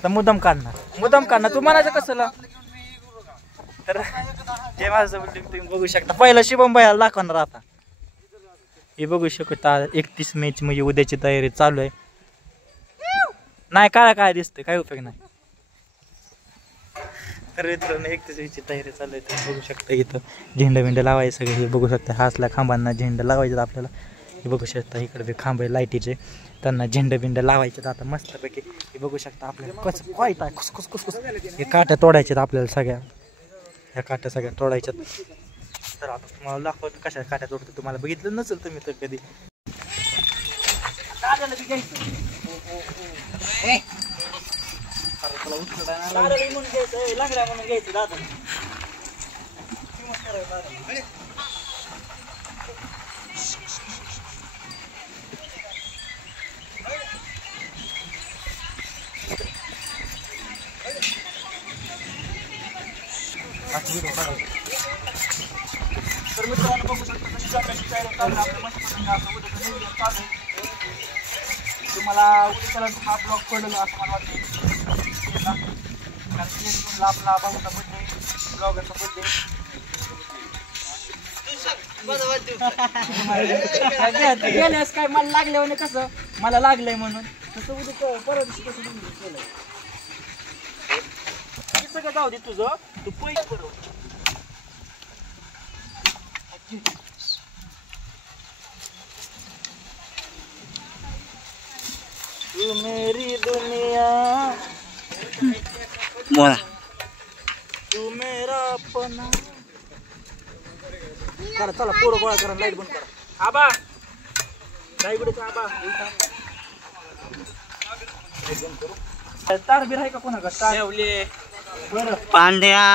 आता मुद्दाम काढणार तू म्हणायचं कसं तर ते माझं तुम्ही बघू शकता. पहिला शुभम भैयाला दाखवणार आता. हे बघू शकता 31 मे म्हणजे उद्याची तयारी चालू आहे. नाही काय दिसतंय, काय उपयोग नाही. तर मित्रांनो 31 मेची तयारी चालू आहे. तुम्ही बघू शकता इथं झेंडा लावायचं सगळे. हे बघू शकता हासल्या खांबांना झेंडा लावायचं आपल्याला. हे बघू शकता इकडे बी खांब आहे लाईटीचे, त्यांना झेंडा लावायचे आता मस्तपैकी. हे बघू शकता आपल्याला कसं वाईट आहे खुस. हे काट्या तोडायच्यात आपल्याला सगळ्या. ह्या काट्या सगळ्या तोडायच्यात. तर आता तुम्हाला दाखवतो कशा काट्या तोडतो. तुम्हाला बघितलं नसेल तुम्ही तर कधी. म्हणून घ्यायचं दादा. तर मित्रांनो बघू शकता कशी आपल्याची तयारी चालू आहे. आपल्या मस्त तुम्हाला उद्या हा ब्लॉग पडलेला असं मला वाटतं. आपला भाऊचा बड्डे ब्लॉगरचा बड्डे गेल्यास काय मला लागल्यावर कसं मला लागलंय म्हणून तसं उद्या परत दिवशी कसं केलंय सगळं जाऊ दे तुझं. तू पैसे बरोबर तू मेरी दुनिया बोला तू मेरा अपना. करा चला पोरं गोळा करा. लाईट बंद करा. आबा लाईट आबा तार बिर आहे का कोणा का बरं पांड्या.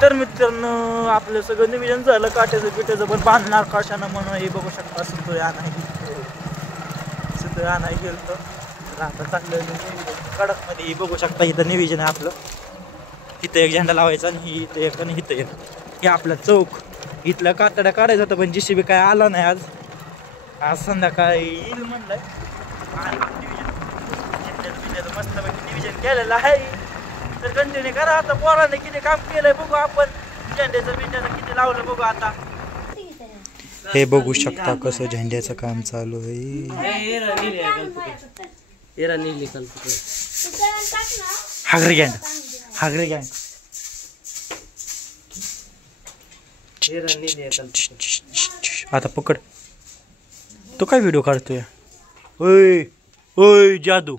तर मित्रांनो आपलं सगळं नियोजन झालं. काट्याचं पिठ्याचं पण बांधणार कशानं म्हणून हे बघू शकता. सुद्धा आणाय गेलं तर आता चांगलं कडक मध्ये हे बघू शकता. इथं नियोजन आहे आपलं. इथं एक झेंडा लावायचा आणि इथं एक आणि इथं एक. हे आपला चौक इथलं कातड्या काढायचं होतं पण JCB काय आला नाही आज संध्याकाळी येईल म्हणलंय. मस्तपैकी नियोजन केलेलं आहे. तर कंटिन्यू करा. आता पोराने किती काम केलंय बघू आपण. झेंड्याचं किती लावलं बघू आता. हे बघू शकता कसं झेंड्याचं काम चालू आहे. हागरे गँग आता पकड. तो काय व्हिडिओ काढतोय. ओय ओय जादू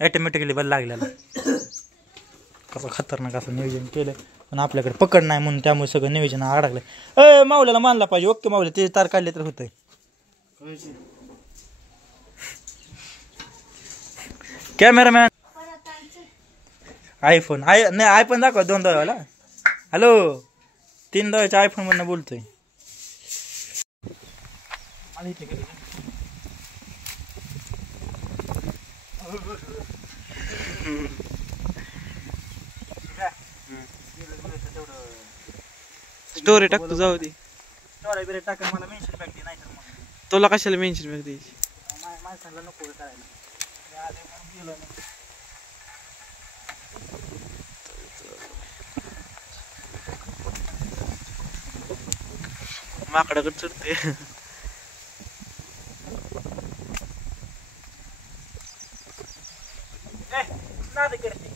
ऑटोमॅटिकली बल लागलेला. कसं खतरनाक असं नियोजन केलं पण आपल्याकडे पकड नाही म्हणून त्यामुळे सगळं नियोजन अडकलंय. मावल्याला मानला पाहिजे. ओके मावल्या ते तार काढले तर होतंय. कॅमेरामॅन आयफोन नाही आयफोन दाखवा 2 दवाला. हॅलो 3 दवाच्या आयफोन मधनं बोलतोय. स्टोरी टाकतो जाऊ दे. स्टोरी बिरे टाका. मला मेन्शन बॅग दे नाही तर मग तुला कशाला मेन्शन बॅग द्यायची. माणसाला नको करायला. माकडाकडे चढते. नाद करते.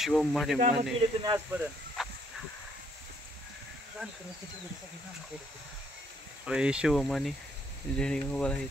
शिवम म्हणे शिवम आणि जेणी उभा आहेत.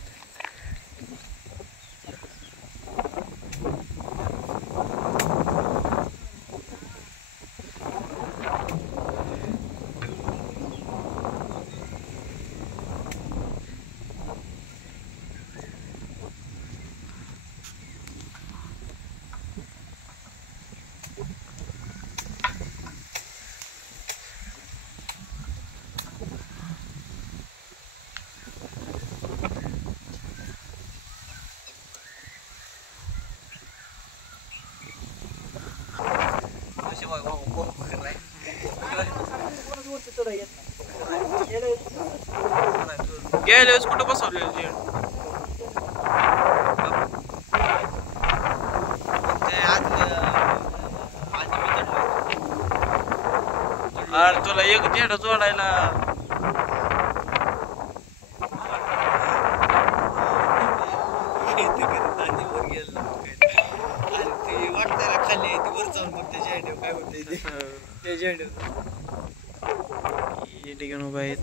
पुढे येत नाही. गेल्या वेळेस कुठं बसवलेलं झेंड अरे तुला एक झेंडा जोडायला घेऊन उभा आहेत.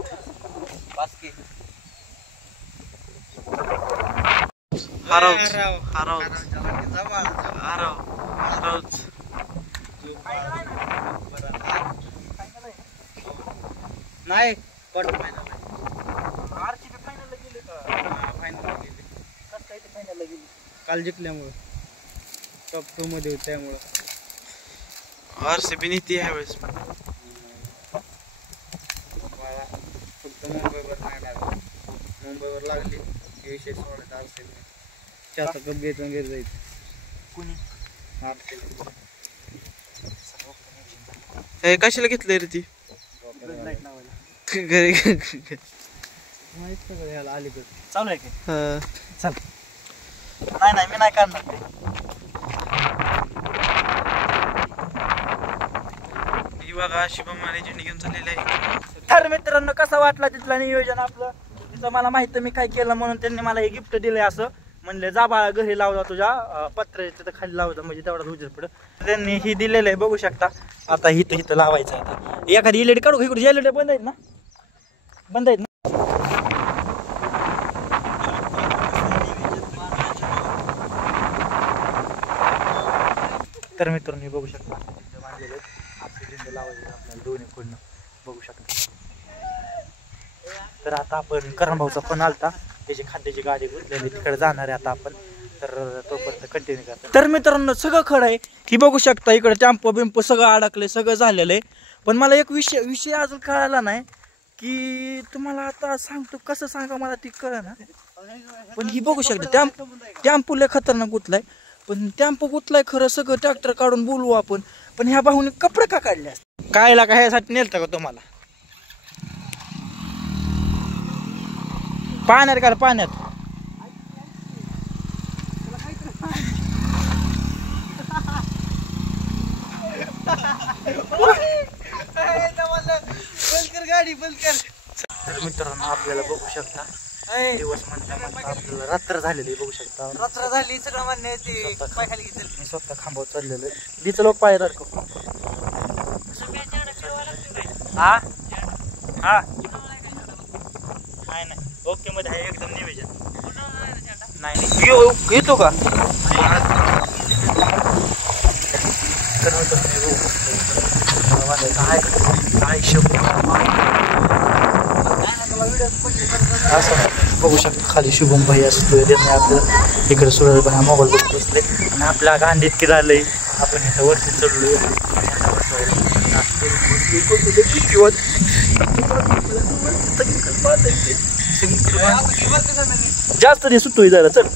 नाही क्वार्टर फायनल आरसीबी फायनलला गेले का? फायनलला गेले. कसं काय ते फायनलला गेली? काल जिंकल्यामुळं टॉप 2 मध्ये होते त्यामुळं आरसीबी नीती ह्या वेळेस मला फक्त मुंबईवर नाही लागलं. मुंबईवर लागली हे विषय सोडायचा आरसीबी त्याचा कप घ्यायचा घेत जायचं. कुणी हे कशाला घेतलंय रे ती घरी माहित सगळं ह्याला अलीकडे चालू आहे की चल नाही मी नाही करणार ते. बघा शुभम माने झेंडे घेऊन चाललेले आहे. तर मित्रांनो कसा वाटला तिथलं नियोजन आपलं तिथं मला माहिती मी काय केलं म्हणून त्यांनी मला हे गिफ्ट दिलंय. असं म्हणले जा बाळा घरी लावजा तुझ्या पत्रे तिथं खाली लावजा म्हणजे तेवढा उजेड पडत. त्यांनी ही दिलेलं आहे बघू शकता. आता इथं लावायचं. आता एखादी एलईडी काढू इकडे एलईडी बंद आहेत ना बंद आहेत ना. तर मित्रांनो बघू शकता बांधलेले लावायचे आपल्याला दोन्ही कडनं बघू शकता. तर आता आपण करणभाऊचा फोन आलता त्याची खाद्याची गाडी घेतलेली तिकडे जाणार आहे आता आपण. तर तोपर्यंत कंटिन्यू करतो. तर मित्रांनो सगळं खरं आहे की बघू शकता इकडे टॅम्पो बिंपो सगळं अडकले सगळं झालेलं आहे. पण मला एक विषय अजून कळाला नाही की तुम्हाला आता सांगतो कसं सांगा मला ती कळ ना. पण ही बघू शकता टॅम्पो लय खतरनाक गुतलाय. पण टॅम्पो गुतलाय खरं सगळं ट्रॅक्टर काढून बोलवू आपण. पण ह्या भाऊने कपडे का काढले असते कायला का ह्यासाठी नेलता का तुम्हाला पाण्यात का पाण्यात गाडी बंद कर. तर मित्रांनो आपल्याला बघू शकता दिवस म्हणता आपल्याला रात्र झालेली बघू शकता. रात्र झाली सगळं म्हणणे मी स्वतः खांबावर चाललेलं बीच लोक पाय रडको. हा हा नाही ओके मध्ये आहे एकदम नियोजन. नाही येतो का असं बघू शकता. खाली शुभम भाई असतो देत नाही आपल्याला. इकडे सुरज भाई मोबाईल बघत बसले आणि आपल्या गांडीत की झालंय आपण इथं वरती चढलोय. जास्त ते सुटतोय जरा चल.